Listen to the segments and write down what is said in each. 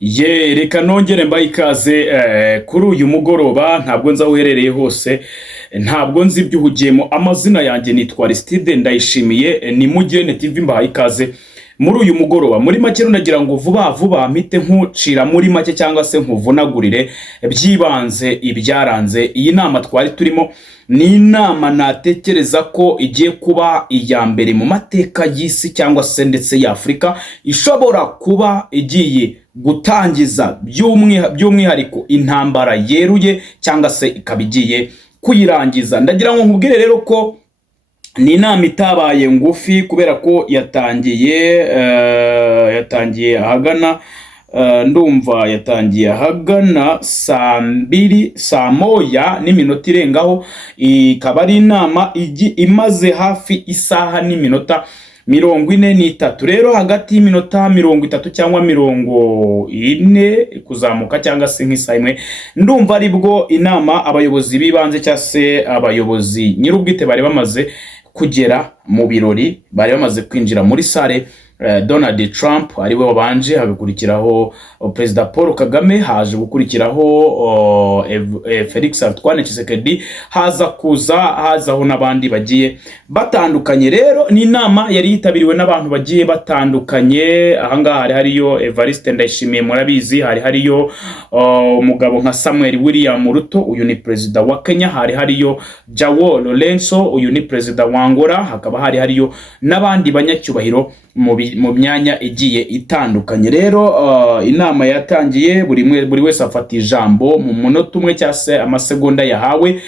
Reka nongere mbaye ikaze kuri uyu mugoroba. Ntabwo nza uherereye hose, ntabwo nzi ibyo uhugiyemo. Amazina yanjye nitwa Aristide Ndayishimiye, ni Mugirente TV. Mbaye ikaze muri uyu mugoroba. Muri make nagira ngo vuba vuba mpite nkucira muri make cyangwa se nkuvunagurire byibanze ibyaranze iyi nama twari turimo. Ni inama natekereza ko igiye kuba iya mbere mu mateka y'isi cyangwa se ndetse ya Afrika, ishobora kuba igiye gutangiza by'umwihariko intambara yeruye cyangwa se ikaba igiye kuyirangiza. Ndagira ngo nkubwire rero ko ni inama itabaye ngufi kubera ko yatangiye ahagana ndumva yatangiye ahagana saa moya n'iminota irengaho. Ikaba ari inama imaze hafi isaha n'iminota 43. Rero hagati y'iminota 30 cyangwa 40 kuzamuka cyangwa se nk'isaha imwe, ndumva aribwo inama abayobozi bibanze cyangwa se abayobozi nyirubwite bari bamaze kugera mu birori, bari bamaze kwinjira muri sale. Donald Trump ariwe wabanje, hagakurikiraho Perezida Paul Kagame, haje gukurikiraho Felix Antoine Tchisekedi, hazaho n'abandi bagiye batandukanye. Rero ni inama yari yitabiriwe n'abantu bagiye batandukanye. Ahangaha hari hariyo Evariste Ndayishimiye, murabizi. Hari hariyo umugabo nka Samuel William Ruto, uyu ni Perezida wa Kenya. Hari hariyo Joao Lorenzo, uyu ni Perezida wa Angola. Hakaba hari hariyo n'abandi banyacyubahiro mu myanya igiye itandukanye. Rero inama yatangiye, buri wese afata ijambo mu munota umwe cyangwa se amasegonda yahawe.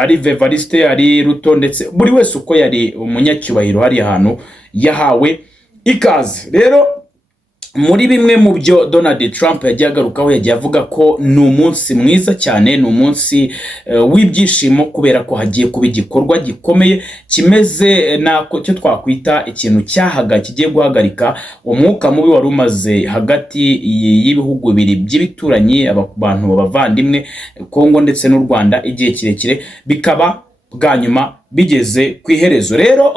Ari Evariste, ari Ruto, ndetse buri wese uko yari umunyacyubahiro hari ahantu yahawe ikaze. Rero muri bimwe mu byo Donald Trump yagiye agarukaho, yagiye avuga ko ni umunsi mwiza cyane, ni umunsi w'ibyishimo kubera ko hagiye kuba igikorwa gikomeye kimeze nako cyo twakwita ikintu kigiye guhagarika umwuka mubi wari umaze hagati y'ibihugu bibiri by'ibituranyi, abantu b'abavandimwe, Kongo ndetse n'u Rwanda, igihe kirekire, bikaba bwa nyuma bigeze ku iherezo. Rero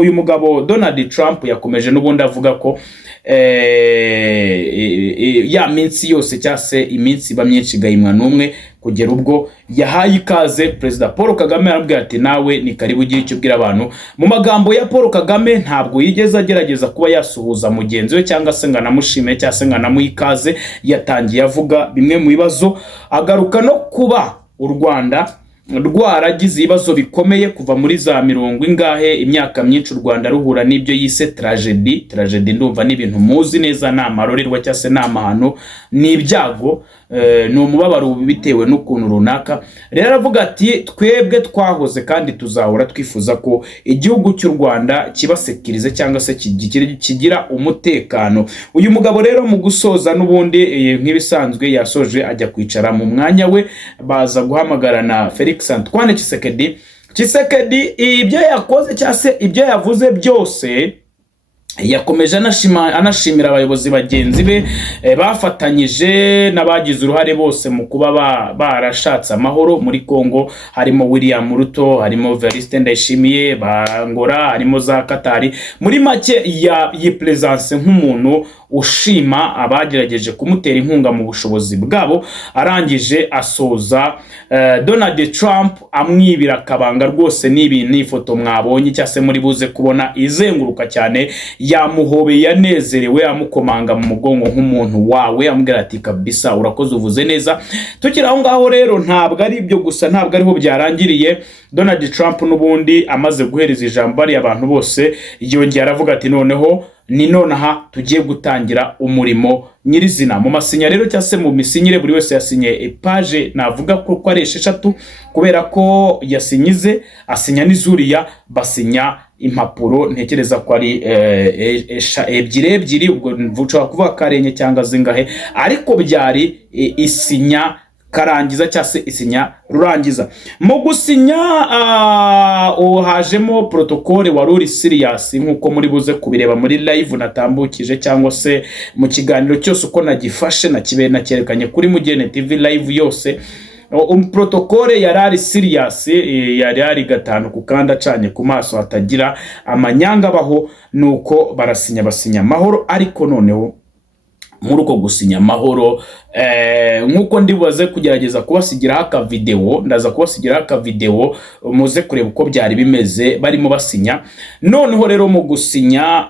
uyu mugabo Donald Trump yakomeje n'ubundi avuga ko ya minsi yose cyangwa se iminsi iba myinshi igahimwa n'umwe, kugera ubwo yahaye ikaze Perezida Paul Kagame. arabwira ati nawe ni karibu ugire icyo ubwira abantu. Mu magambo ya Paul Kagame, ntabwo yigeze agerageza kuba yasuhuza mugenzi we cyangwa se ngo anamushime cyangwa se ngo anamuhe ikaze. Yatangiye avuga bimwe mu bibazo, agaruka no kuba u Rwanda rwaragize ibibazo bikomeye kuva muri za imyaka myinshi u Rwanda ruhura n'ibyo yise tragedy. Ndumva n'ibintu muzi neza, ni amarorerwa cyangwa se ni amahano, ni ibyago, ni umubabaro bitewe n'ukuntu runaka. Rero aravuga ati twebwe twahoze kandi tuzahora twifuza ko igihugu cy'u Rwanda kibasekirize cyangwa se kigira umutekano. Uyu mugabo rero mu gusoza n'ubundi nk'ibisanzwe yasoje ajya kwicara mu mwanya we, baza guhamagarana Felix Antoine Tchisekedi. Ibyo yakoze cyangwa se ibyo yavuze byose yakomeje anashimira abayobozi bagenzi be bafatanyije n'abagize uruhare bose mu kuba barashatse amahoro muri Kongo. Harimo William Ruto, harimo Evariste Ndayishimiye, Angola, harimo za Katari. Muri make yipresence nk'umuntu ushima abagerageje kumutera inkunga mu bushobozi bwabo. Arangije asoza Donald Trump amwibira akabanga rwose. n'ifoto mwabonye cyangwa se muri buze kubona izenguruka cyane, yamuhobeye yanezerewe, amukomanga mu mugongo nk'umuntu wawe, amubwira ati kabisa urakoze, uvuze neza. Tukiri aho ngaho rero, ntabwo ari ibyo gusa, ntabwo ariho byarangiriye. Donald Trump n'ubundi amaze guhereza ijambo ari abantu bose, yongera aravuga ati nonaha tugiye gutangira umurimo nyirizina. Mu masinya rero cyangwa se mu misinyire, buri wese yasinye page, navuga ko ari 6 kubera ko yasinyize, asinya n'izuriya, basinya impapuro ntekereza ko ari ebyiri, ubwo mvuga kuvuga karenye cyangwa zingahe, ariko byari isinya karangiza cyangwa se isinya rurangiza. Mu gusinya hajemo protocole waruri serious, nkuko muri buze kubireba muri live natambukije cyangwa se mu kiganiro cyose uko nagifashe nakerekanye kuri Mugirente TV live yose. Protokole yarari serious, yarari gatanu kukanda acanye ku maso hatagira amanyanga baho, nuko basinya amahoro. Ariko noneho muri uko gusinya amahoro. Nkuko ndibuze kugerageza kubasigira aka video, ndaza kubasigira aka video muze kureba uko byari bimeze barimo basinya. Noneho rero mu gusinya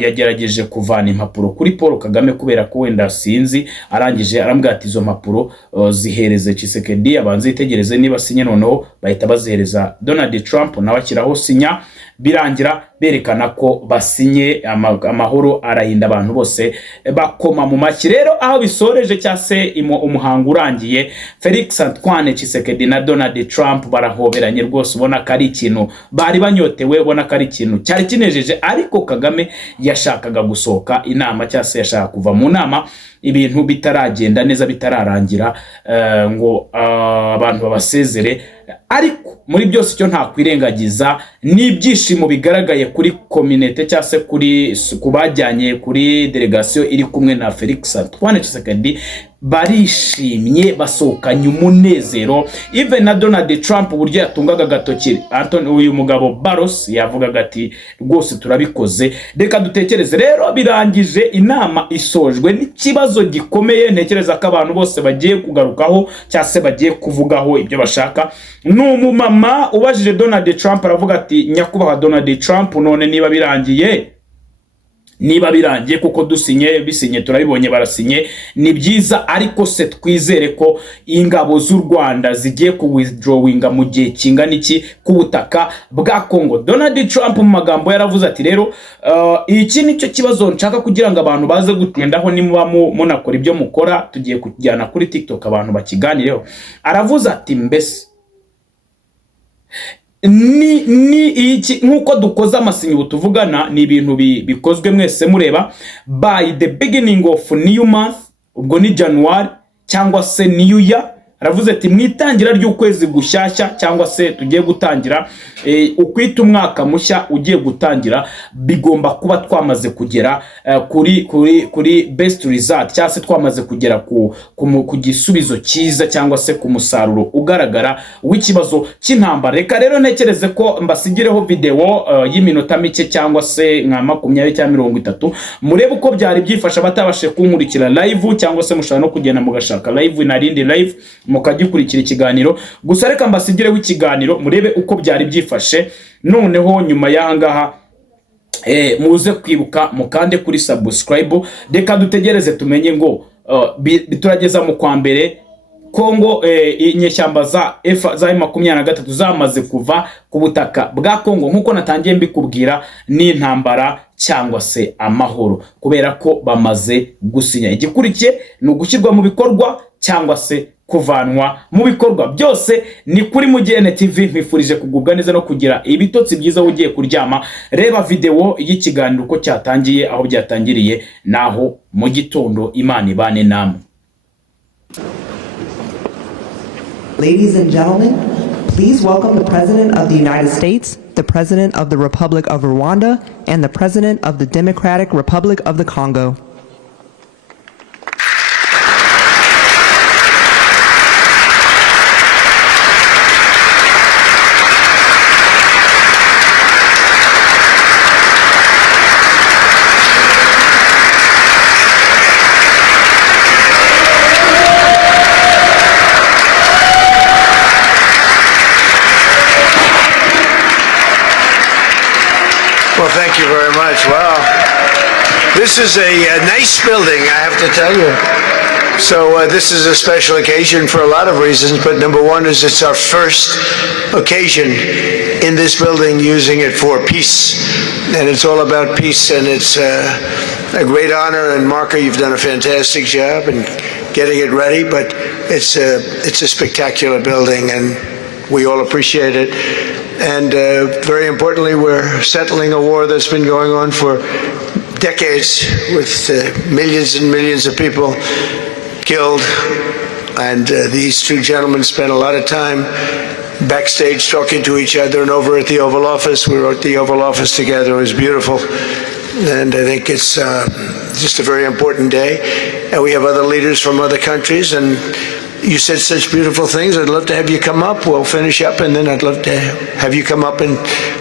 yagerageje kuvana impapuro kuri Paul Kagame kubera ko wenda sinzi, arangije arambwira ati izo mpapuro zihereze Tchisekedi abanze itegereze niba sinye, noneho bahita bazihereza Donald Trump nawe akiraho sinya, birangira berekana ko basinye amahoro arahinda, abantu bose bakoma mu mashyi. Rero aho bisoreje cyase umuhango urangiye, Felix Antoine Tchisekedi na Donald Trump barahoberanye rwose, ubona ko ari ikintu bari banyotewe, ubona ko ari ikintu cyari kinejeje. Ariko Kagame yashakaga gusohoka inama cyase yashaka kuva mu nama ibintu bitaragenda neza, bitararangira ngo abantu babasezere. Ariko muri byose icyo nta kwirengagiza n'ibyishimo bigaragaye kuri community cyase kuri kubajyanye kuri delegation iri kumwe na Felix Antoine Tchisekedi, barishimye basohokanye umunezero. Even na Donald Trump uburyo yatungaga gatoki uyu mugabo Barros yavugaga ati rwose turabikoze. Reka dutekereze rero, birangije inama isojwe n'ikibazo gikomeye ntekereza ko abantu bose bagiye kugarukaho cyase bagiye kuvugaho ibyo bashaka. N'umumama ubajije Donald Trump aravuga ati nyakubahwa Donald Trump, none niba birangiye kuko bisinye turabibonye barasinye ni byiza, ariko se twizere ko ingabo z'u Rwanda zigiye ku withdrawinga mu gihe kingana iki ku butaka bwa Kongo. Donald Trump mu magambo yaravuze ati rero iki nicyo kibazo nshaka kugira ngo abantu baze gutendaho, nimuba munakora ibyo mukora tugiye kujyana kuri TikTok abantu bakiganireho. Aravuze ati mbese iki nkuko dukoze amasinyo butuvugana ni ibintu bikozwe mwese mureba by the beginning of new month, ubwo ni January cyangwa se new year. Aravuze ati mwitangira ry'ukwezi gushyashya cyangwa se tugiye gutangira ukwita umwaka mushya ugiye gutangira, bigomba kuba twamaze kugera kuri best result cyangwa se twamaze kugera ku gisubizo cyiza cyangwa se ku musaruro ugaragara w'ikibazo cy'intambara. Reka rero ntekereze ko mbasigireho video y'iminota mike cyangwa se nka 20 cyangwa 30 murebe uko byari byifasha batabashe kunkurikira live, cyangwa se mushaka no kugenda mugashaka live narindi live mukagikurikira ikiganiro. Gusa reka mbasigireho ikiganiro murebe uko byari byifashe. Noneho nyuma y'ahangaha muze kwibuka mukande kuri subscribe. Reka dutegereze tumenye ngo biturageza mu kwa mbere Kongo inyeshyamba za M23 zamaze kuva ku butaka bwa Kongo, nkuko natangiye mbikubwira n'intambara cyangwa se amahoro, kubera ko bamaze gusinya. Igikurikiye ni ugushyirwa mu bikorwa cyangwa se kuvanwa mu bikorwa. Byose ni kuri Mugene TV. Mpifurije kugubwa neza no kugira ibitotsi byiza ugiye kuryama. Reba video y'ikiganiro uko cyatangiye, aho byatangiriye naho mu gitondo. Imana ibane namwe. Ladies and gentlemen, please welcome the President of the United States, the President of the Republic of Rwanda, and the President of the Democratic Republic of the Congo. Well, thank you very much. Wow. This is a nice building, I have to tell you. So this is a special occasion for a lot of reasons, but number one is it's our first occasion in this building using it for peace. And it's all about peace, and it's a great honor. And Marco, you've done a fantastic job in getting it ready, but it's a spectacular building, and we all appreciate it. And very importantly, we're settling a war that's been going on for decades with millions and millions of people killed. And these two gentlemen spent a lot of time backstage talking to each other, and over at the Oval Office. We were at the Oval Office together. It was beautiful. And I think it's just a very important day. And we have other leaders from other countries, and you said such beautiful things. I'd love to have you come up. We'll finish up, and then I'd love to have you come up, and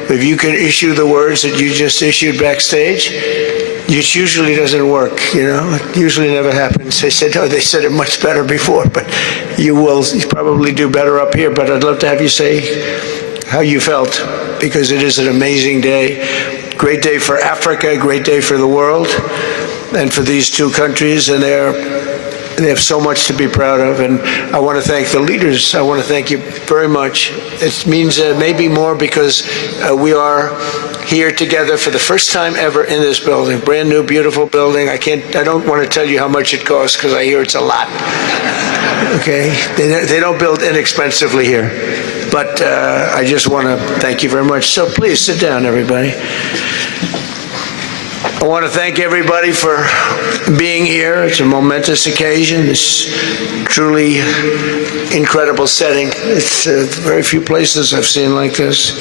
if you could issue the words that you just issued backstage, It usually doesn't work, you know. It usually never happens. They said, no, they said it much better before, but you will probably do better up here. But I'd love to have you say how you felt, because it is an amazing day. Great day for Africa, great day for the world, and for these two countries, and they have so much to be proud of. And I want to thank the leaders. I want to thank you very much. It means maybe more because we are here together for the first time ever in this building. Brand new, beautiful building. I don't want to tell you how much it costs because I hear it's a lot. Okay? They don't build inexpensively here. But I just want to thank you very much. So please sit down, everybody. I want to thank everybody for being here. It's a momentous occasion. It's truly incredible setting. It's very few places I've seen like this.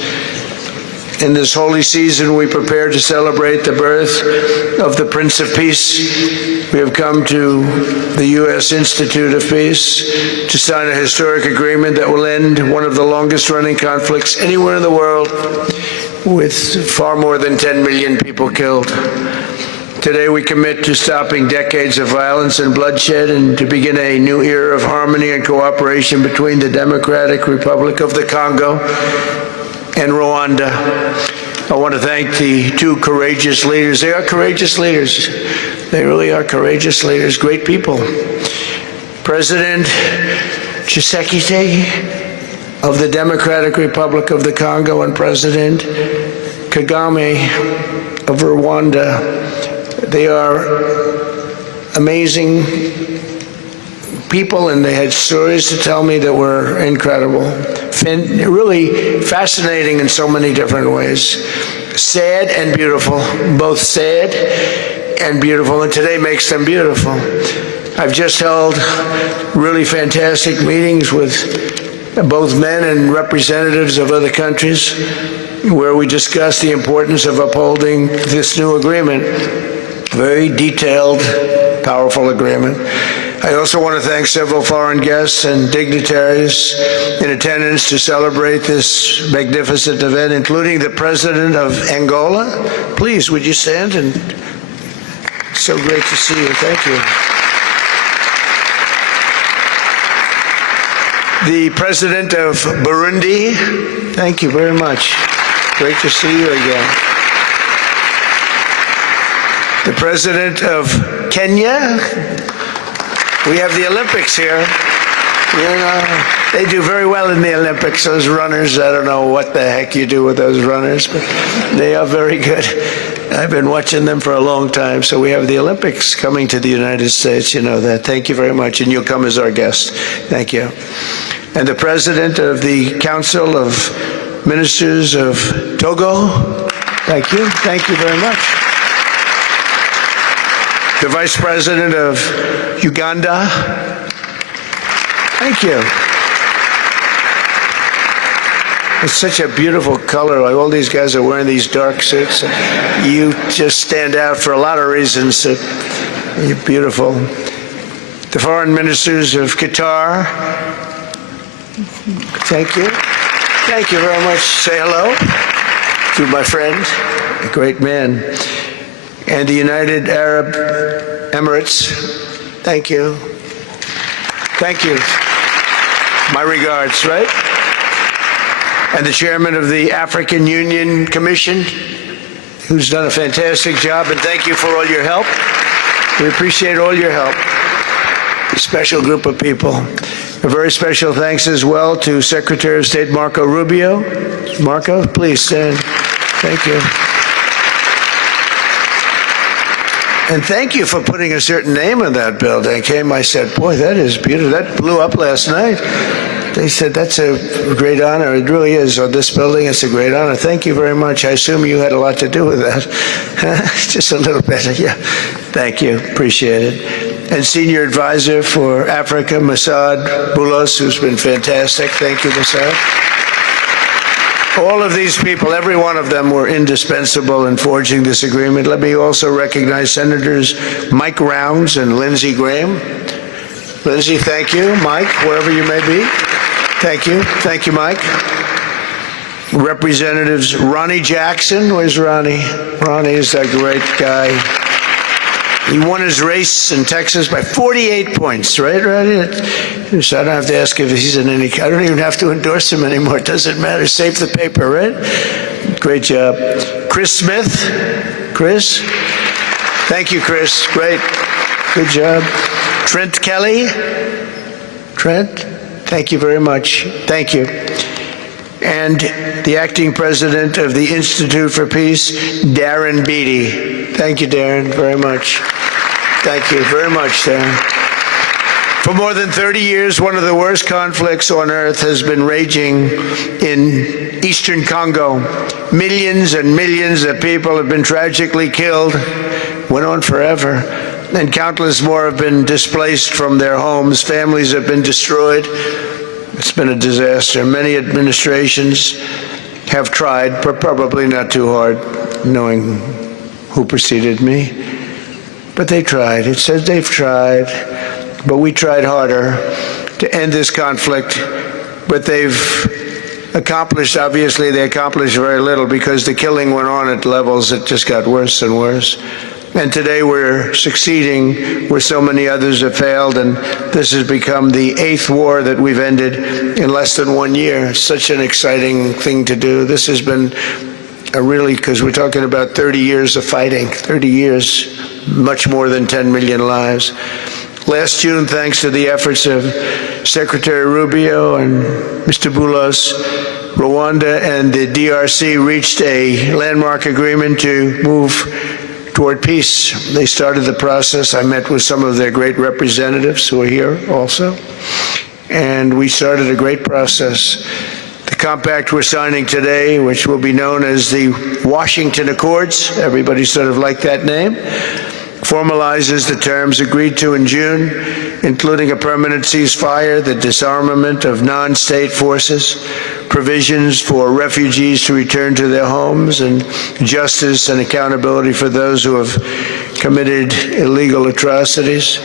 In this holy season, we prepare to celebrate the birth of the Prince of Peace. We have come to the U.S. Institute of Peace to sign a historic agreement that will end one of the longest-running conflicts anywhere in the world, with far more than 10 million people killed. Today we commit to stopping decades of violence and bloodshed and to begin a new era of harmony and cooperation between the Democratic Republic of the Congo and Rwanda. I want to thank the two courageous leaders. They are courageous leaders. They really are courageous leaders, great people. President Tshisekedi of the Democratic Republic of the Congo and President Kagame of Rwanda. They are amazing people, and they had stories to tell me that were incredible. Really fascinating in so many different ways. Sad and beautiful, both sad and beautiful, and today makes them beautiful. I've just held really fantastic meetings with both men and representatives of other countries where we discussed the importance of upholding this new agreement. Very detailed, powerful agreement. I also want to thank several foreign guests and dignitaries in attendance to celebrate this magnificent event, including the President of Angola. Please, would you stand? And so great to see you. Thank you. The President of Burundi. Thank you very much. Great to see you again. The President of Kenya. We have the Olympics here. You know, they do very well in the Olympics, those runners. I don't know what the heck you do with those runners, but they are very good. I've been watching them for a long time. So we have the Olympics coming to the United States. You know that. Thank you very much. And you'll come as our guest. Thank you. And the President of the Council of Ministers of Togo. Thank you. Thank you very much. The Vice President of Uganda. Thank you. It's such a beautiful color. Like all these guys are wearing these dark suits. You just stand out for a lot of reasons. You're beautiful. The Foreign Ministers of Qatar. Thank you. Thank you very much. Say hello to my friend, a great man. And the United Arab Emirates. Thank you. Thank you. My regards, right? And the chairman of the African Union Commission, who's done a fantastic job, and thank you for all your help. We appreciate all your help. A special group of people. A very special thanks as well to Secretary of State Marco Rubio. Marco, please stand. Thank you. And thank you for putting a certain name on that building. I said, boy, that is beautiful. That blew up last night. They said, that's a great honor. It really is. On this building, it's a great honor. Thank you very much. I assume you had a lot to do with that. Just a little bit. Yeah. Thank you. Appreciate it. And Senior Advisor for Africa, Masad Boulos, who's been fantastic. Thank you, Masad. All of these people, every one of them were indispensable in forging this agreement. Let me also recognize Senators Mike Rounds and Lindsey Graham. Lindsey, thank you. Mike, wherever you may be. Thank you. Thank you, Mike. Representatives Ronnie Jackson. Where's Ronnie? Ronnie is a great guy. He won his race in Texas by 48 points, right? So I don't have to ask if he's in any, I don't even have to endorse him anymore. It doesn't matter. Save the paper, right? Great job. Chris Smith. Chris? Thank you, Chris. Great. Good job. Trent Kelly. Trent? Thank you very much. Thank you. And the acting president of the Institute for Peace, Darren Beatty. Thank you, Darren, very much. Thank you very much, Darren. For more than 30 years, one of the worst conflicts on earth has been raging in eastern Congo. Millions and millions of people have been tragically killed, went on forever, and countless more have been displaced from their homes. Families have been destroyed. It's been a disaster. Many administrations have tried, but probably not too hard, knowing who preceded me. But they tried. It says they've tried, but we tried harder to end this conflict. But they've accomplished, obviously they accomplished very little because the killing went on at levels that just got worse and worse. And today we're succeeding where so many others have failed, and this has become the 8th war that we've ended in less than 1 year. Such an exciting thing to do. This has been a really, because we're talking about 30 years of fighting, 30 years, much more than 10 million lives. Last June, thanks to the efforts of Secretary Rubio and Mr. Boulos, Rwanda and the DRC reached a landmark agreement to move toward peace. They started the process. I met with some of their great representatives who are here also, and we started a great process. The compact we're signing today, which will be known as the Washington Accords, everybody sort of liked that name, formalizes the terms agreed to in June, including a permanent ceasefire, the disarmament of non-state forces, provisions for refugees to return to their homes, and justice and accountability for those who have committed illegal atrocities.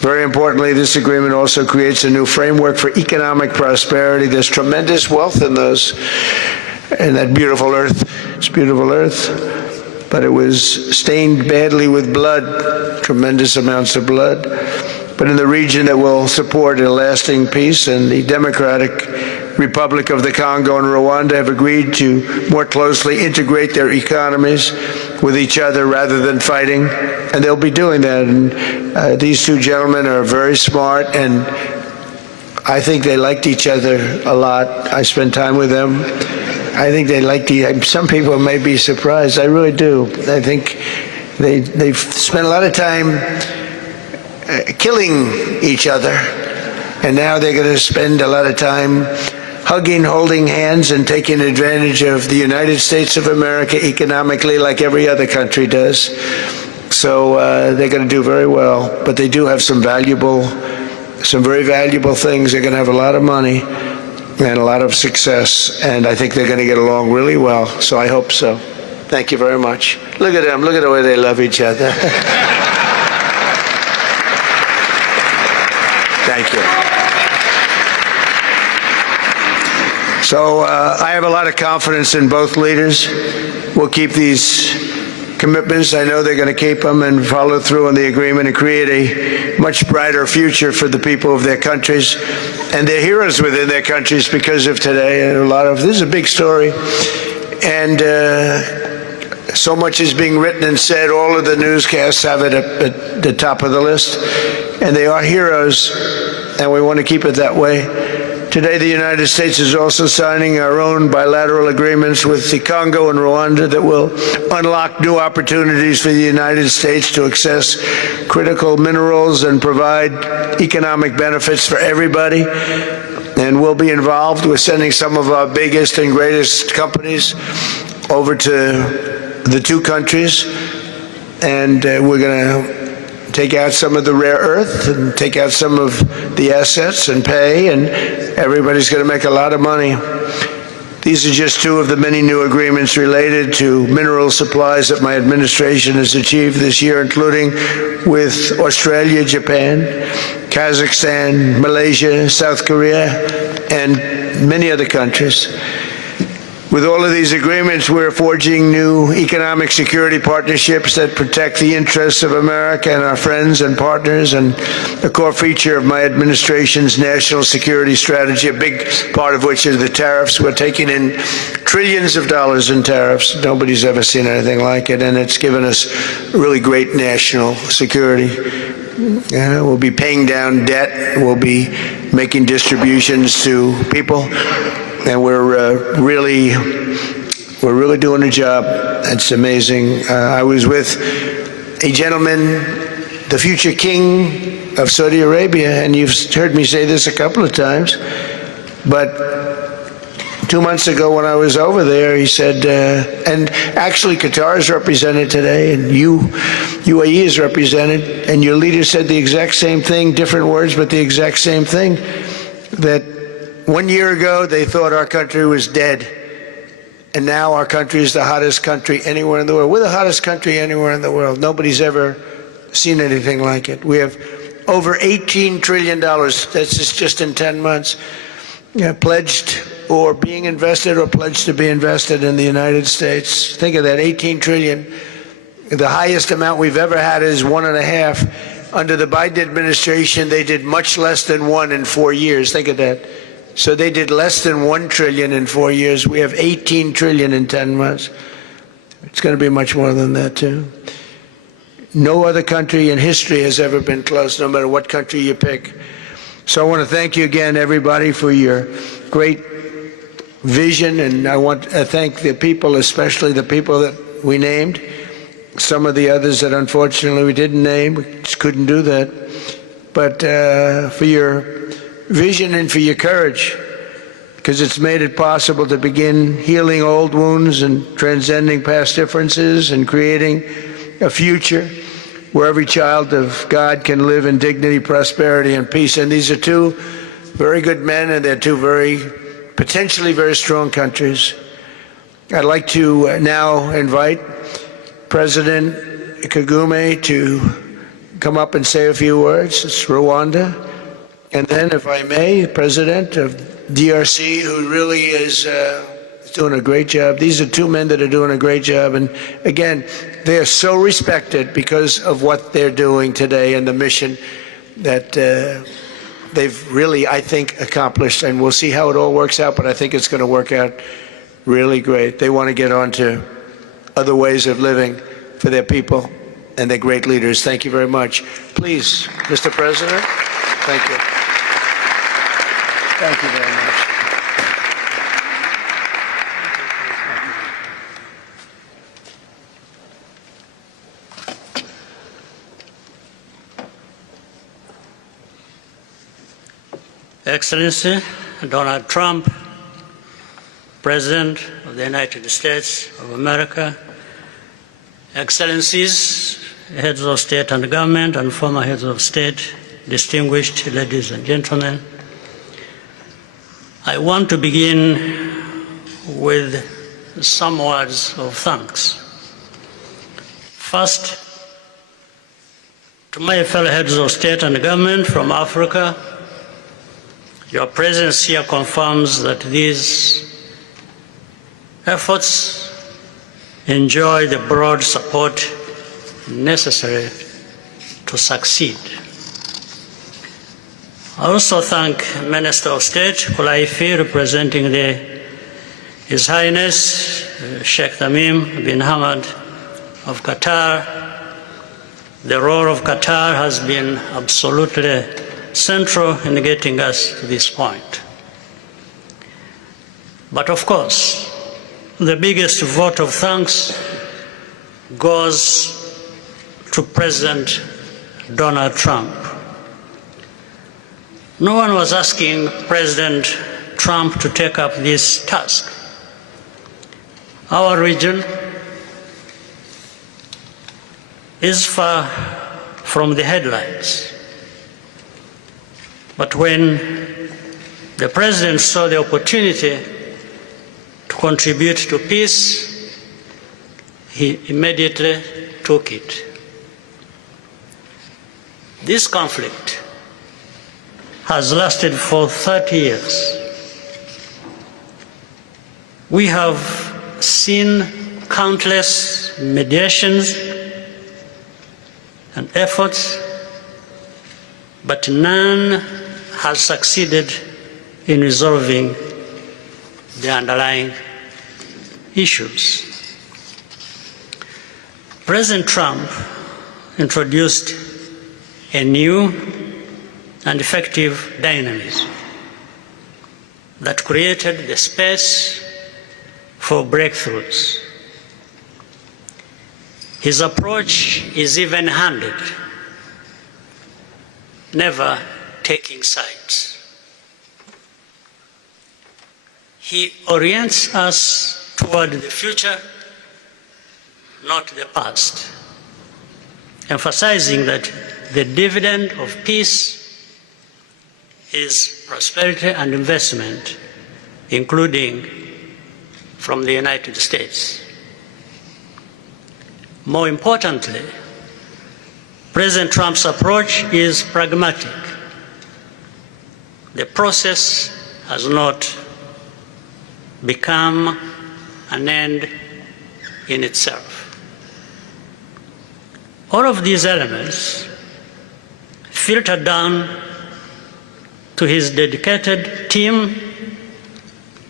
Very importantly, this agreement also creates a new framework for economic prosperity. There's tremendous wealth in that beautiful earth. It's beautiful earth, but it was stained badly with blood, tremendous amounts of blood. But in the region that will support a lasting peace, and the Democratic Republic of the Congo and Rwanda have agreed to more closely integrate their economies with each other rather than fighting, and they'll be doing that. And these two gentlemen are very smart, and I think they liked each other a lot. I spent time with them. I think they liked some people may be surprised. I really do. I think they've spent a lot of time killing each other, and now they're going to spend a lot of time hugging, holding hands, and taking advantage of the United States of America economically like every other country does. So they're going to do very well, but they do have some very valuable things. They're going to have a lot of money and a lot of success, and I think they're going to get along really well, so I hope so. Thank you very much. Look at them. Look at the way they love each other. Thank you. So I have a lot of confidence in both leaders. We'll keep these commitments. I know they're going to keep them and follow through on the agreement and create a much brighter future for the people of their countries. And they're heroes within their countries because of today. And this is a big story. And so much is being written and said. All of the newscasts have it at the top of the list. And they are heroes, and we want to keep it that way. Today, the United States is also signing our own bilateral agreements with the Congo and Rwanda that will unlock new opportunities for the United States to access critical minerals and provide economic benefits for everybody. And we'll be involved with sending some of our biggest and greatest companies over to the two countries. And we're going to take out some of the rare earth and take out some of the assets and pay, and everybody's going to make a lot of money. These are just two of the many new agreements related to mineral supplies that my administration has achieved this year, including with Australia, Japan, Kazakhstan, Malaysia, South Korea, and many other countries. With all of these agreements, we're forging new economic security partnerships that protect the interests of America and our friends and partners, and a core feature of my administration's national security strategy, a big part of which is the tariffs. We're taking in trillions of dollars in tariffs. Nobody's ever seen anything like it, and it's given us really great national security. We'll be paying down debt. We'll be making distributions to people. And we're really doing a job. That's amazing. I was with a gentleman, the future king of Saudi Arabia, and you've heard me say this a couple of times, but 2 months ago when I was over there, he said, and actually Qatar is represented today, and UAE is represented, and your leader said the exact same thing, different words, but the exact same thing, that 1 year ago, they thought our country was dead, and now our country is the hottest country anywhere in the world. We're the hottest country anywhere in the world. Nobody's ever seen anything like it. We have over $18 trillion, that's just in 10 months, pledged or being invested or pledged to be invested in the United States. Think of that, 18 trillion. The highest amount we've ever had is 1.5. Under the Biden administration, they did much less than 1 in 4 years. Think of that. So they did less than 1 trillion in 4 years. We have 18 trillion in 10 months. It's going to be much more than that, too. No other country in history has ever been close, no matter what country you pick. So I want to thank you again, everybody, for your great vision. And I want to thank the people, especially the people that we named. Some of the others that unfortunately we didn't name, we just couldn't do that. But for your vision and for your courage, because it's made it possible to begin healing old wounds and transcending past differences and creating a future where every child of God can live in dignity, prosperity, and peace. And these are two very good men, and they're two potentially very strong countries. I'd like to now invite President Kagame to come up and say a few words. It's Rwanda. And then, if I may, President of DRC, who really is doing a great job. These are two men that are doing a great job. And again, they are so respected because of what they're doing today and the mission that they've really, I think, accomplished. And we'll see how it all works out, but I think it's going to work out really great. They want to get on to other ways of living for their people, and they're great leaders. Thank you very much. Please, Mr. President. Thank you. Thank you very much. Excellency Donald Trump, President of the United States of America, Excellencies, heads of state and government and former heads of state, distinguished ladies and gentlemen, I want to begin with some words of thanks. First, to my fellow heads of state and government from Africa, your presence here confirms that these efforts enjoy the broad support necessary to succeed. I also thank Minister of State Kulaifi, representing His Highness Sheikh Tamim bin Hamad of Qatar. The role of Qatar has been absolutely central in getting us to this point. But of course, the biggest vote of thanks goes to President Donald Trump. No one was asking President Trump to take up this task. Our region is far from the headlines. But when the President saw the opportunity to contribute to peace, he immediately took it. This conflict has lasted for 30 years. We have seen countless mediations and efforts, but none has succeeded in resolving the underlying issues. President Trump introduced a new and effective dynamism that created the space for breakthroughs. His approach is even-handed, never taking sides. He orients us toward the future, not the past, emphasizing that the dividend of peace is prosperity and investment, including from the United States. More importantly, President Trump's approach is pragmatic. The process has not become an end in itself. All of these elements filter down to his dedicated team,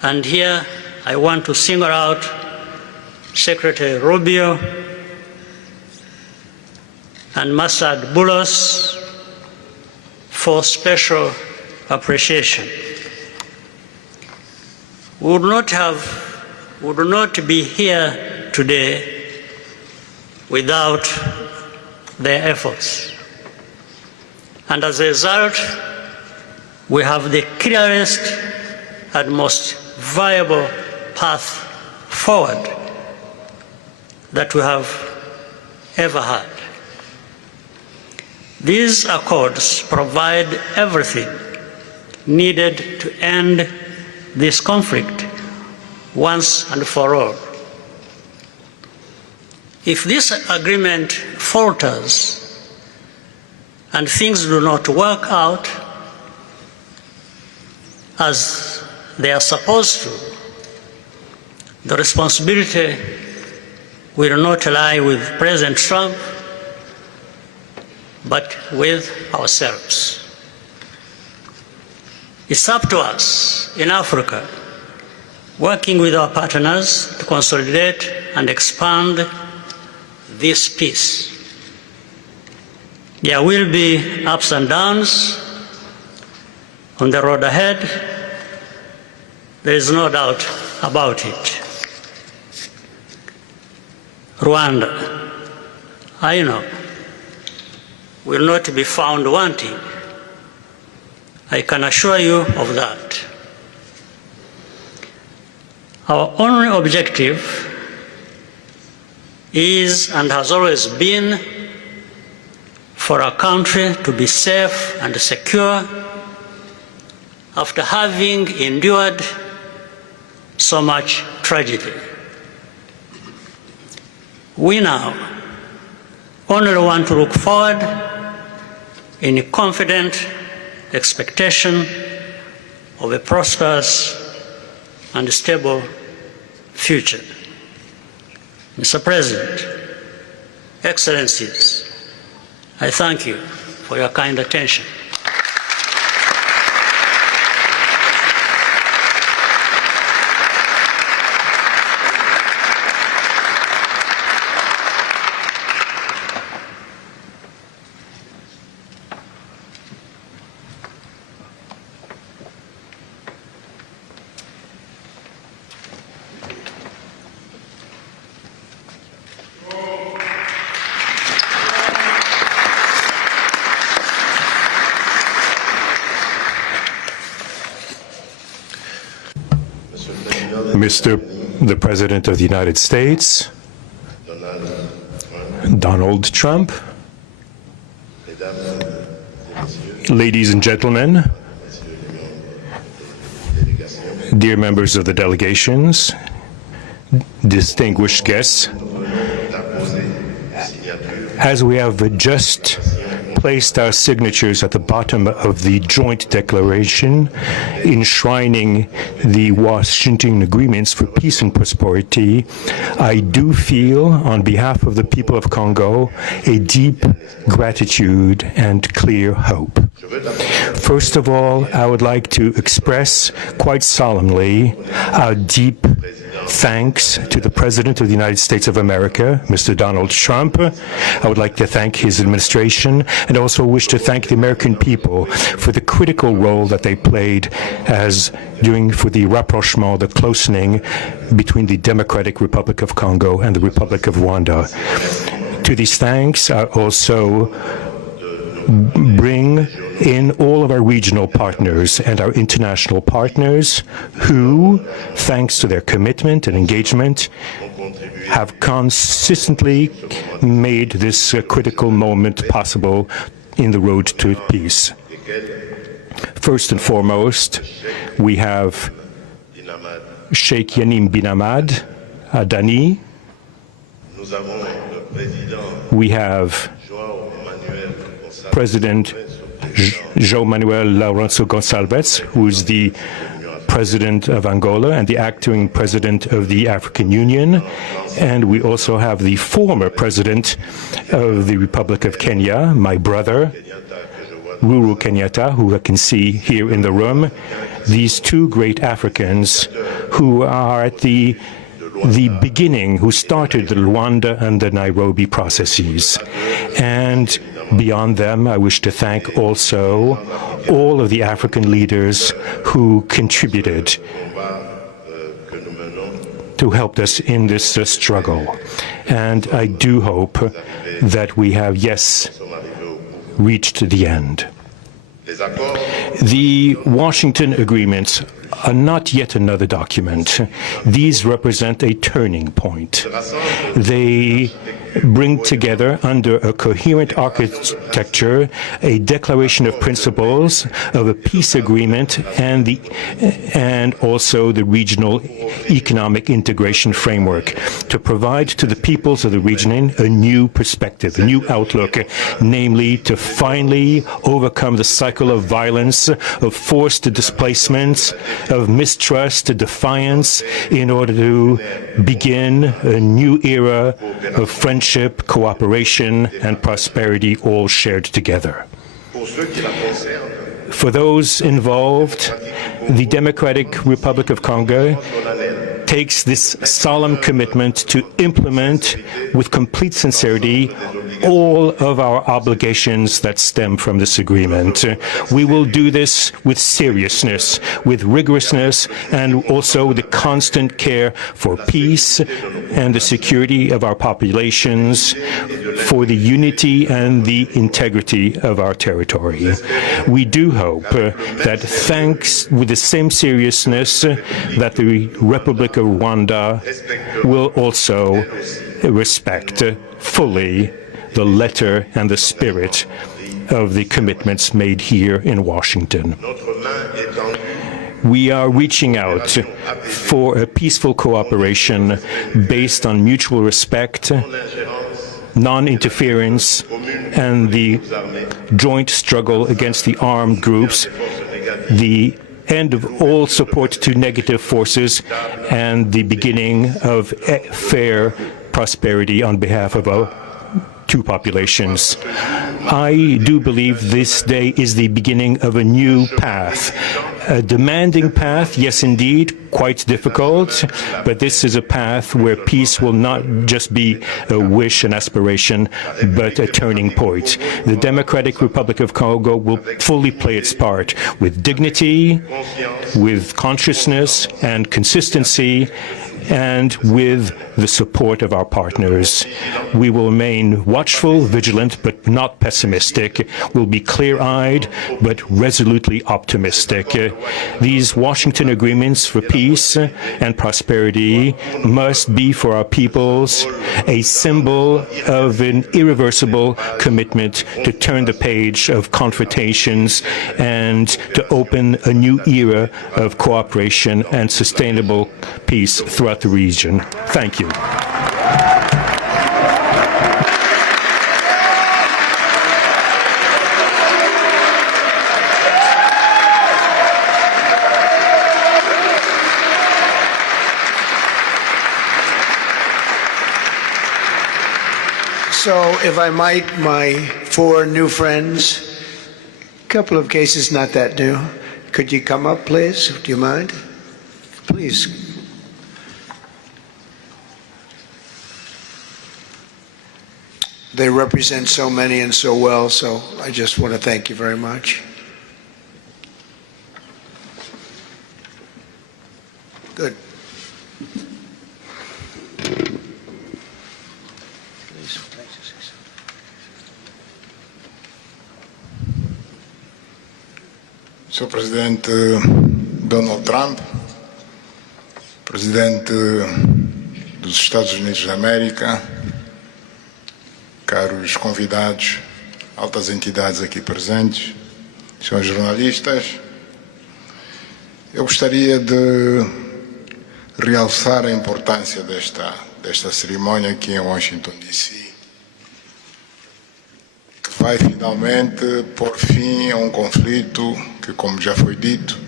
and here I want to single out Secretary Rubio and Masad Boulos for special appreciation. We would not be here today without their efforts. And as a result, we have the clearest and most viable path forward that we have ever had. These accords provide everything needed to end this conflict once and for all. If this agreement falters and things do not work out as they are supposed to, the responsibility will not lie with President Trump, but with ourselves. It's up to us in Africa, working with our partners to consolidate and expand this peace. There will be ups and downs on the road ahead. There is no doubt about it. Rwanda, I know, will not be found wanting. I can assure you of that. Our only objective is and has always been for our country to be safe and secure after having endured so much tragedy. We now only want to look forward in confident expectation of a prosperous and stable future. Mr. President, Excellencies, I thank you for your kind attention. Mr. the President of the United States, Donald Trump, ladies and gentlemen, dear members of the delegations, distinguished guests, as we have just placed our signatures at the bottom of the joint declaration enshrining the Washington agreements for peace and prosperity, I do feel, on behalf of the people of Congo, a deep gratitude and clear hope. First of all, I would like to express quite solemnly our deep thanks to the President of the United States of America, Mr. Donald Trump. I would like to thank his administration and also wish to thank the American people for the critical role that they played for the rapprochement, the closening between the Democratic Republic of Congo and the Republic of Rwanda. To these thanks, I also bring in all of our regional partners and our international partners who, thanks to their commitment and engagement, have consistently made this critical moment possible in the road to peace. First and foremost, we have Sheikh Yanim bin Ahmad Adani. We have President João Manuel Lourenço Gonçalves, who is the President of Angola and the acting President of the African Union. And we also have the former President of the Republic of Kenya, my brother, Uhuru Kenyatta, who I can see here in the room. These two great Africans who are at the beginning, who started the Rwanda and the Nairobi processes. And beyond them, I wish to thank also all of the African leaders who contributed to help us in this struggle. And I do hope that we have, yes, reached the end. The Washington agreements are not yet another document. These represent a turning point. They bring together under a coherent architecture a declaration of principles of a peace agreement and also the regional economic integration framework to provide to the peoples of the region a new perspective, a new outlook, namely to finally overcome the cycle of violence, of forced displacements, of mistrust, defiance, in order to begin a new era of friendship, cooperation, and prosperity all shared together. For those involved, the Democratic Republic of Congo takes this solemn commitment to implement with complete sincerity all of our obligations that stem from this agreement. We will do this with seriousness, with rigorousness, and also with the constant care for peace and the security of our populations, for the unity and the integrity of our territory. We do hope that thanks with the same seriousness that the Republic of Rwanda will also respect fully the letter and the spirit of the commitments made here in Washington. We are reaching out for a peaceful cooperation based on mutual respect, non-interference, and the joint struggle against the armed groups, the end of all support to negative forces, and the beginning of fair prosperity on behalf of our two populations. I do believe this day is the beginning of a new path. A demanding path, yes indeed, quite difficult, but this is a path where peace will not just be a wish, an aspiration, but a turning point. The Democratic Republic of Congo will fully play its part with dignity, with consciousness and consistency, and with the support of our partners. We will remain watchful, vigilant, but not pessimistic. We'll be clear-eyed, but resolutely optimistic. These Washington agreements for peace and prosperity must be for our peoples a symbol of an irreversible commitment to turn the page of confrontations and to open a new era of cooperation and sustainable peace throughout the region. Thank you. if I might, my 4 new friends, a couple of cases not that new. Could you come up, please? Do you mind? Please. They represent so many and so well, so I just want to thank you very much. Good. Sr. Presidente Donald Trump, Presidente dos Estados Unidos da América, caros convidados, altas entidades aqui presentes, senhores jornalistas, eu gostaria de realçar a importância desta cerimônia aqui em Washington, D.C., que vai finalmente pôr fim a um conflito que, como já foi dito,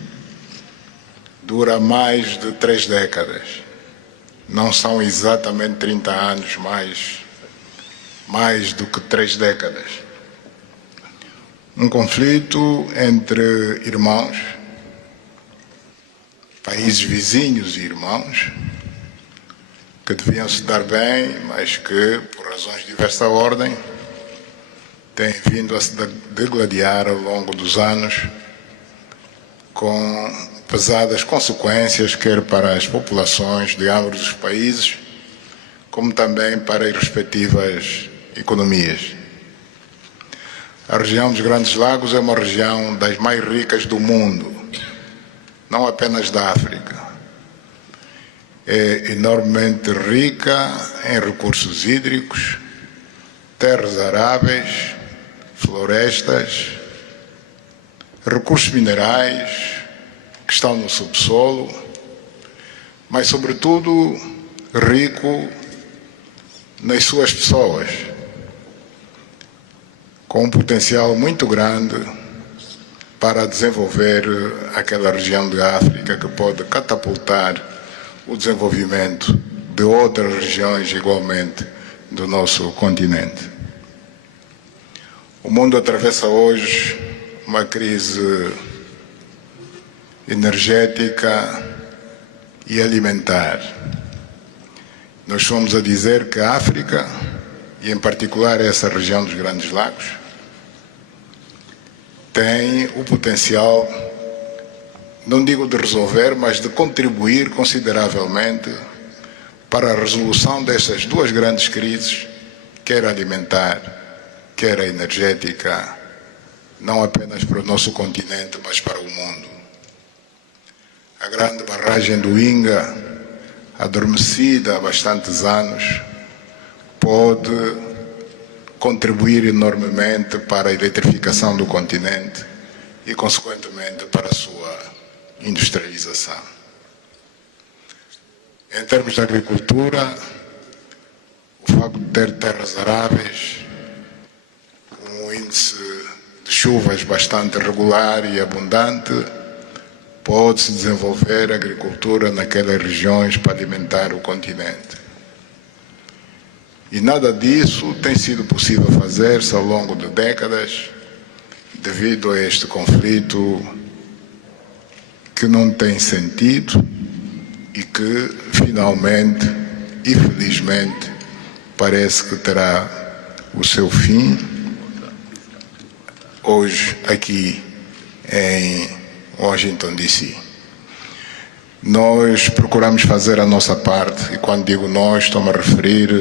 dura mais de 3 décadas. Não são exatamente 30 anos, mais do que 3 décadas. Um conflito entre irmãos, países vizinhos e irmãos, que deviam se dar bem, mas que, por razões de diversa ordem, têm vindo a se degladiar ao longo dos anos, com pesadas consequências, quer para as populações de ambos os países, como também para as respectivas economias. A região dos Grandes Lagos é uma região das mais ricas do mundo, não apenas da África. É enormemente rica em recursos hídricos, terras aráveis, florestas, recursos minerais que estão no subsolo, mas, sobretudo, rico nas suas pessoas, com um potencial muito grande para desenvolver aquela região da África que pode catapultar o desenvolvimento de outras regiões igualmente do nosso continente. O mundo atravessa hoje uma crise energética e alimentar. Nós somos a dizer que a África, e em particular essa região dos Grandes Lagos, tem o potencial, não digo de resolver, mas de contribuir consideravelmente para a resolução dessas 2 grandes crises, quer alimentar, quer a energética, não apenas para o nosso continente, mas para o mundo. A grande barragem do Inga, adormecida há bastantes anos, pode contribuir enormemente para a eletrificação do continente e, consequentemente, para a sua industrialização. Em termos de agricultura, o facto de ter terras aráveis, um índice de chuvas bastante regular e abundante, pode-se desenvolver a agricultura naquelas regiões para alimentar o continente. E nada disso tem sido possível fazer-se ao longo de décadas, devido a este conflito que não tem sentido e que, finalmente e felizmente, parece que terá o seu fim hoje aqui em Washington, D.C. Nós procuramos fazer a nossa parte, e quando digo nós, estou-me a referir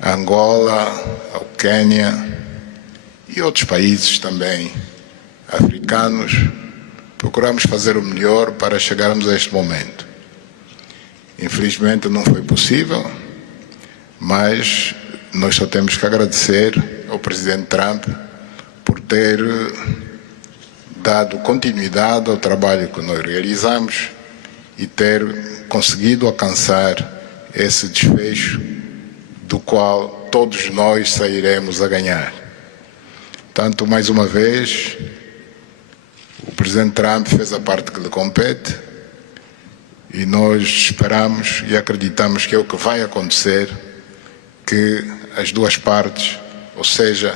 a Angola, ao Quênia e outros países também africanos. Procuramos fazer o melhor para chegarmos a este momento. Infelizmente não foi possível, mas nós só temos que agradecer ao Presidente Trump por ter dado continuidade ao trabalho que nós realizamos e ter conseguido alcançar esse desfecho do qual todos nós sairemos a ganhar. Tanto, mais uma vez, o Presidente Trump fez a parte que lhe compete e nós esperamos e acreditamos que é o que vai acontecer, que as duas partes, ou seja,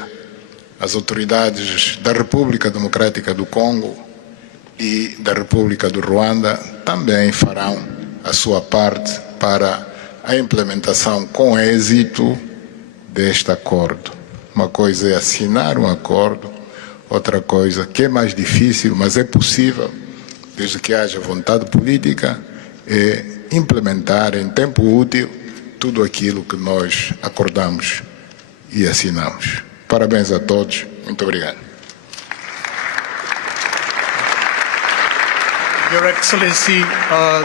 as autoridades da República Democrática do Congo e da República do Ruanda também farão a sua parte para a implementação com êxito deste acordo. Uma coisa é assinar um acordo, outra coisa que é mais difícil, mas é possível, desde que haja vontade política, é implementar em tempo útil tudo aquilo que nós acordamos e assinamos. Parabéns a todos. Muito obrigado. Your Excellency,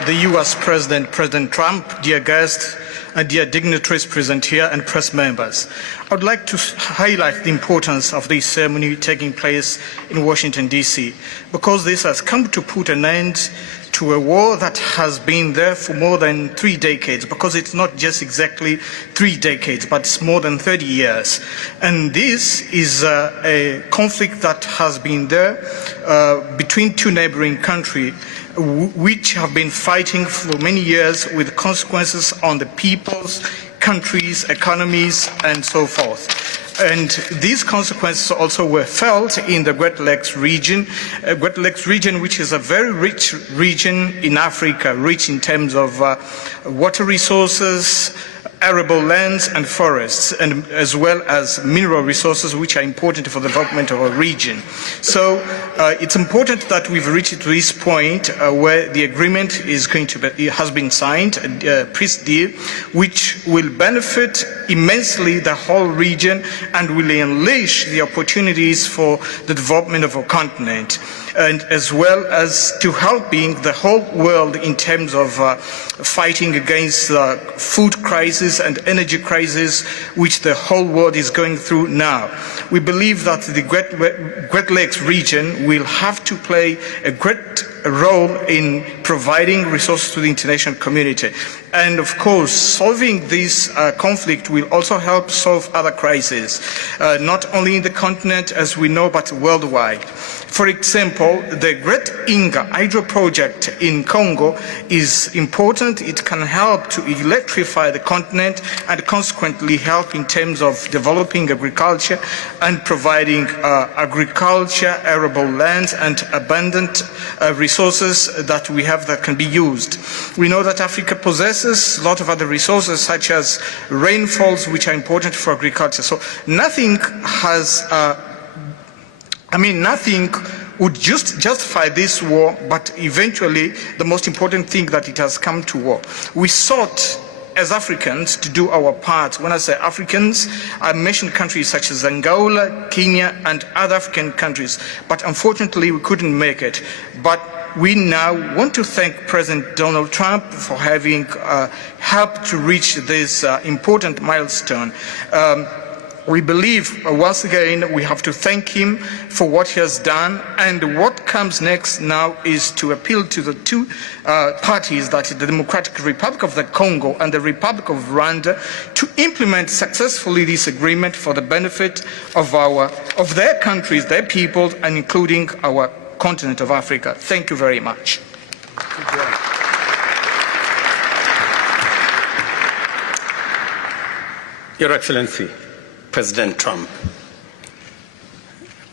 the U.S. President, President Trump, dear guests, and dear dignitaries present here and press members. I would like to highlight the importance of this ceremony taking place in Washington, D.C., because this has come to put an end to a war that has been there for more than 3 decades, because it's not just exactly 3 decades, but it's more than 30 years. And this is a conflict that has been there between two neighboring countries, which have been fighting for many years with consequences on the peoples, countries, economies, and so forth. And these consequences also were felt in the Great Lakes region, which is a very rich region in Africa, rich in terms of water resources, arable lands and forests, and as well as mineral resources which are important for the development of our region. So it's important that we've reached to this point where the agreement is going to be, has been signed, a peace deal, which will benefit immensely the whole region and will unleash the opportunities for the development of our continent, and as well as to helping the whole world in terms of fighting against the food crisis and energy crisis which the whole world is going through now. We believe that the Great Lakes region will have to play a great role in providing resources to the international community. And of course, solving this conflict will also help solve other crises, not only in the continent as we know, but worldwide. For example, the Great Inga hydro project in Congo is important. It can help to electrify the continent and consequently help in terms of developing agriculture and providing agriculture, arable lands, and abundant resources that we have that can be used. We know that Africa possesses a lot of other resources such as rainfalls which are important for agriculture. So nothing has nothing would just justify this war, but eventually the most important thing that it has come to war. We sought as Africans to do our part. When I say Africans, I mention countries such as Angola, Kenya, and other African countries, but unfortunately we couldn't make it. But we now want to thank President Donald Trump for having helped to reach this important milestone. We believe, once again, we have to thank him for what he has done, and what comes next now is to appeal to the two parties, that is the Democratic Republic of the Congo and the Republic of Rwanda, to implement successfully this agreement for the benefit of their countries, their people, and including our continent of Africa. Thank you very much. Your Excellency, President Trump,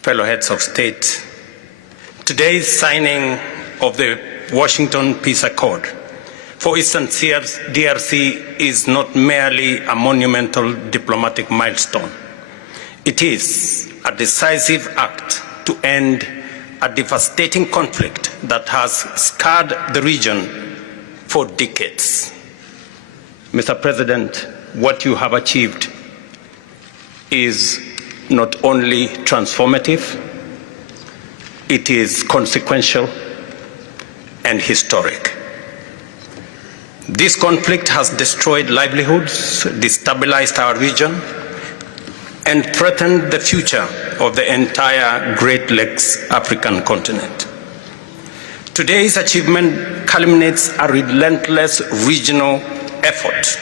fellow heads of state, today's signing of the Washington Peace Accord for Eastern DRC is not merely a monumental diplomatic milestone. It is a decisive act to end a devastating conflict that has scarred the region for decades. Mr. President, what you have achieved is not only transformative, it is consequential and historic. This conflict has destroyed livelihoods, destabilized our region, and threatened the future of the entire Great Lakes African continent. Today's achievement culminates a relentless regional effort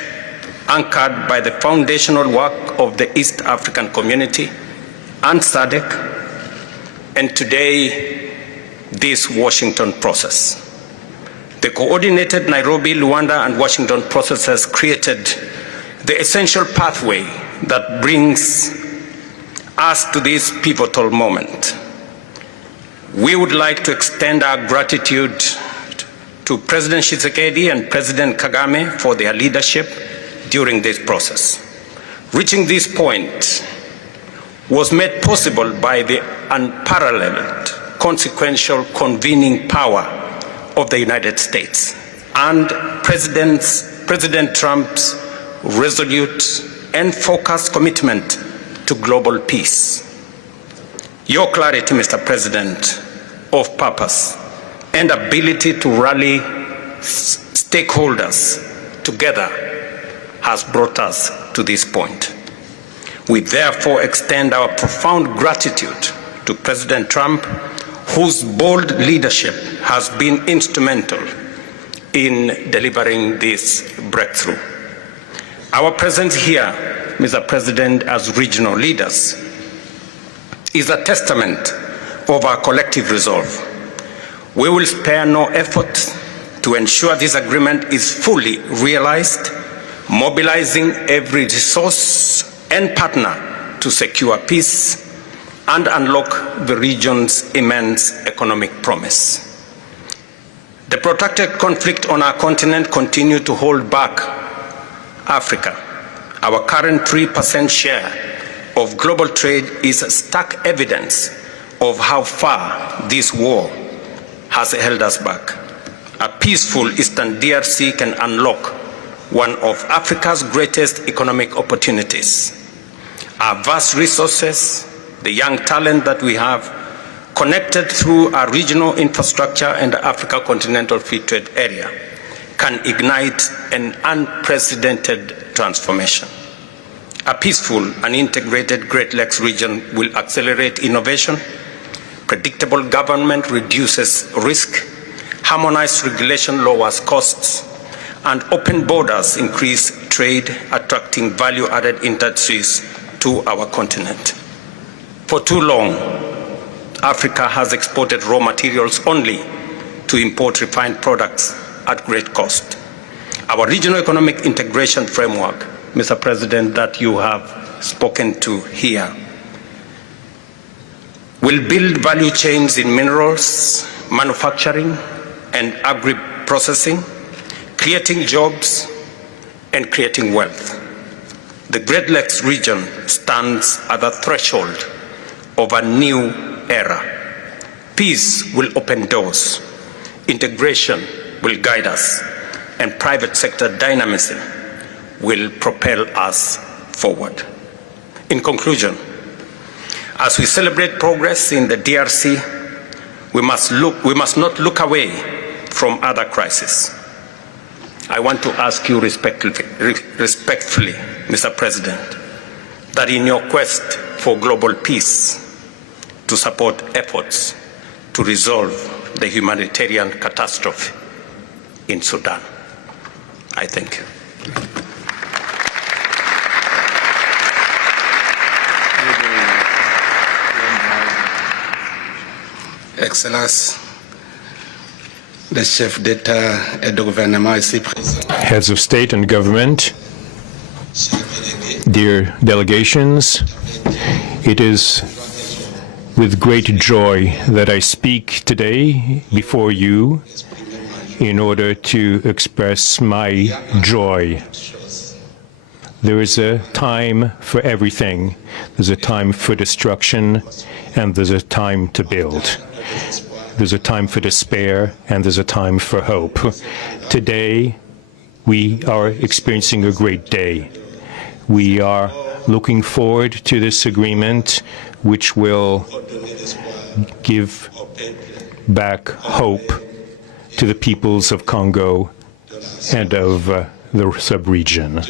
anchored by the foundational work of the East African Community and SADC, and today, this Washington process. The coordinated Nairobi, Luanda, and Washington process has created the essential pathway that brings us to this pivotal moment. We would like to extend our gratitude to President Tchisekedi and President Kagame for their leadership during this process. Reaching this point was made possible by the unparalleled consequential convening power of the United States and President Trump's resolute and focused commitment to global peace. Your clarity, Mr. President, of purpose and ability to rally stakeholders together has brought us to this point. We therefore extend our profound gratitude to President Trump, whose bold leadership has been instrumental in delivering this breakthrough. Our presence here, Mr. President, as regional leaders, is a testament of our collective resolve. We will spare no effort to ensure this agreement is fully realized, mobilizing every resource and partner to secure peace and unlock the region's immense economic promise. The protracted conflict on our continent continues to hold back Africa. Our current 3% share of global trade is stark evidence of how far this war has held us back. A peaceful Eastern DRC can unlock one of Africa's greatest economic opportunities. Our vast resources, the young talent that we have, connected through our regional infrastructure and the Africa Continental Free Trade Area, can ignite an unprecedented transformation. A peaceful and integrated Great Lakes region will accelerate innovation, predictable government reduces risk, harmonized regulation lowers costs, and open borders increase trade, attracting value-added industries to our continent. For too long, Africa has exported raw materials only to import refined products at great cost. Our regional economic integration framework, Mr. President, that you have spoken to here, will build value chains in minerals, manufacturing, and agri-processing, creating jobs and creating wealth. The Great Lakes region stands at the threshold of a new era. Peace will open doors, integration will guide us, and private sector dynamism will propel us forward. In conclusion, as we celebrate progress in the DRC, we must not look away from other crises. I want to ask you respectfully, Mr. President, that in your quest for global peace, to support efforts to resolve the humanitarian catastrophe in Sudan. I thank you. Excellence, le chef d'État et de gouvernement ici présent. Heads of state and government, dear delegations, it is with great joy that I speak today before you in order to express my joy. There is a time for everything. There's a time for destruction, and there's a time to build. There's a time for despair, and there's a time for hope. Today, we are experiencing a great day. We are looking forward to this agreement, which will give back hope to the peoples of Congo and of the sub-region.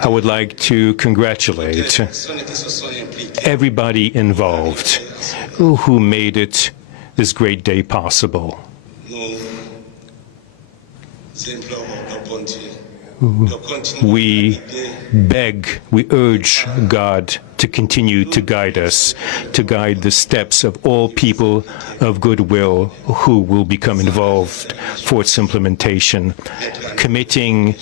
I would like to congratulate everybody involved who made this great day possible. We beg, we urge God to continue to guide us, to guide the steps of all people of goodwill who will become involved for its implementation, committing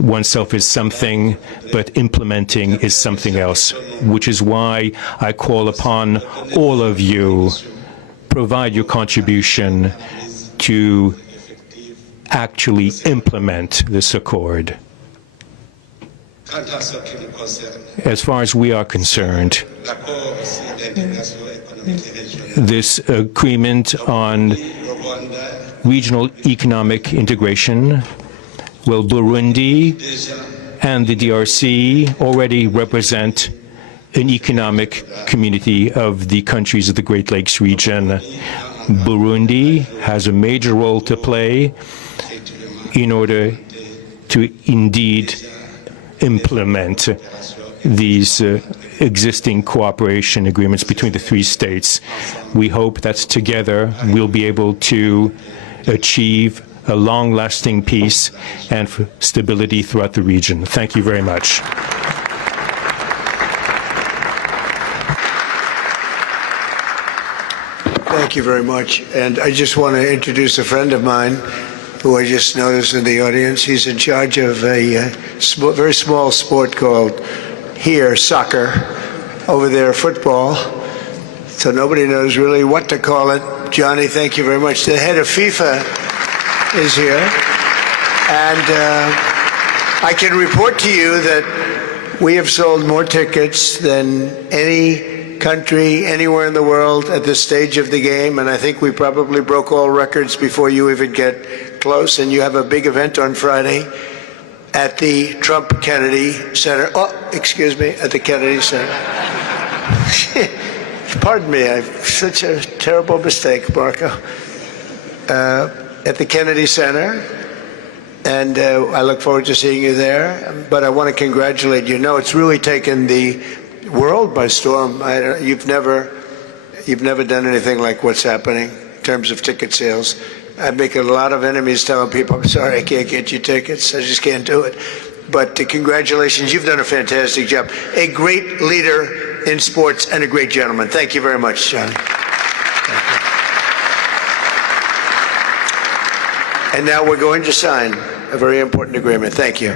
oneself is something, but implementing is something else, which is why I call upon all of you, provide your contribution to actually implement this accord. As far as we are concerned, this agreement on regional economic integration, well, Burundi and the DRC already represent an economic community of the countries of the Great Lakes region. Burundi has a major role to play in order to indeed implement these existing cooperation agreements between the three states. We hope that together we'll be able to achieve a long-lasting peace and stability throughout the region. Thank you very much. Thank you very much. And I just want to introduce a friend of mine who I just noticed in the audience. He's in charge of a very small sport called here, soccer, over there, football. So nobody knows really what to call it. Johnny, thank you very much. The head of FIFA is here. And I can report to you that we have sold more tickets than any country anywhere in the world at this stage of the game, and I think we probably broke all records before you even get close. And you have a big event on Friday at the Trump Kennedy Center. Oh, excuse me, at the Kennedy Center. Pardon me, I've such a terrible mistake, Marco. At the Kennedy Center, and I look forward to seeing you there. But I want to congratulate you. No, it's really taken the world by storm. You've never done anything like what's happening in terms of ticket sales. I make a lot of enemies telling people, I'm sorry, I can't get you tickets. I just can't do it. But congratulations, you've done a fantastic job. A great leader in sports and a great gentleman. Thank you very much, John. And now we're going to sign a very important agreement. Thank you.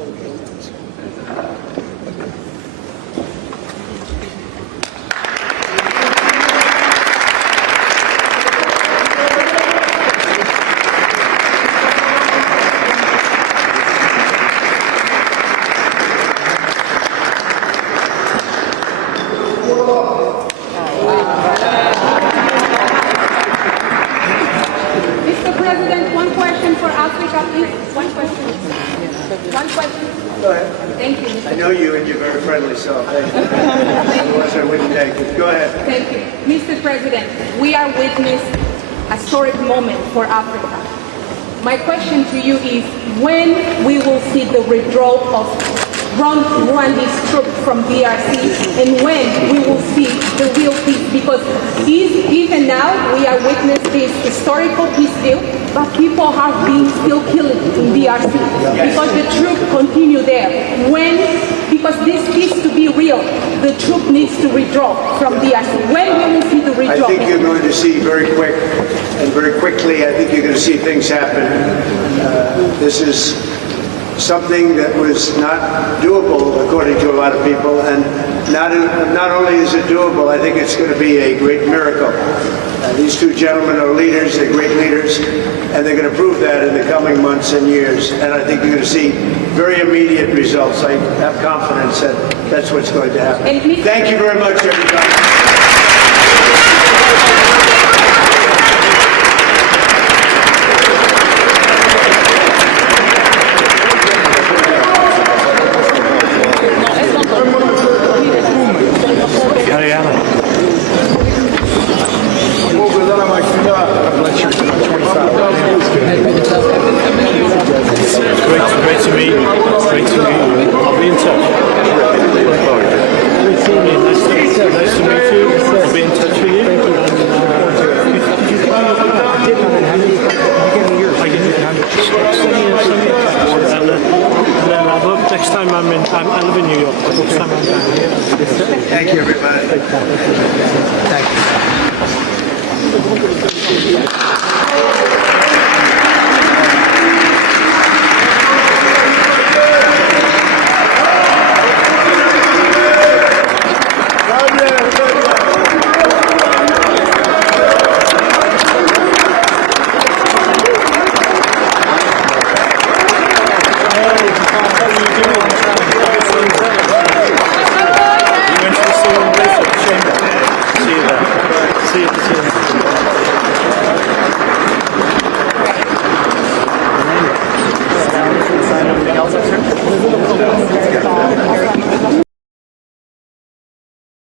Mr. President, one question for Africa, please. One question. One question. Go ahead. Thank you. I know you and you're very friendly, so otherwise I wouldn't take it. Go ahead. Thank you. Mr. President, we are witnessing a historic moment for Africa. My question to you is when we will see the withdrawal of Rwanda's troops from DRC and when we will see the real peace, because even now we are witnessing this historical peace deal, but people have been still killed in DRC because the troops continue there. Because this peace to be real, the troop needs to withdraw from DRC. When we will see the I withdrawal? think you're going to see very quick and very quickly, I think you're going to see things happen. This is something that was not doable, according to a lot of people, and not only is it doable, I think it's going to be a great miracle. These two gentlemen are leaders, they're great leaders, and they're going to prove that in the coming months and years, and I think you're going to see very immediate results. I have confidence that that's what's going to happen. Thank you very much, everybody. Great to meet you. I'll be in touch. Nice to meet you. I'll be in touch with you. Next time I live in New York. Next time I'm down here. Thank you, everybody. Thank you.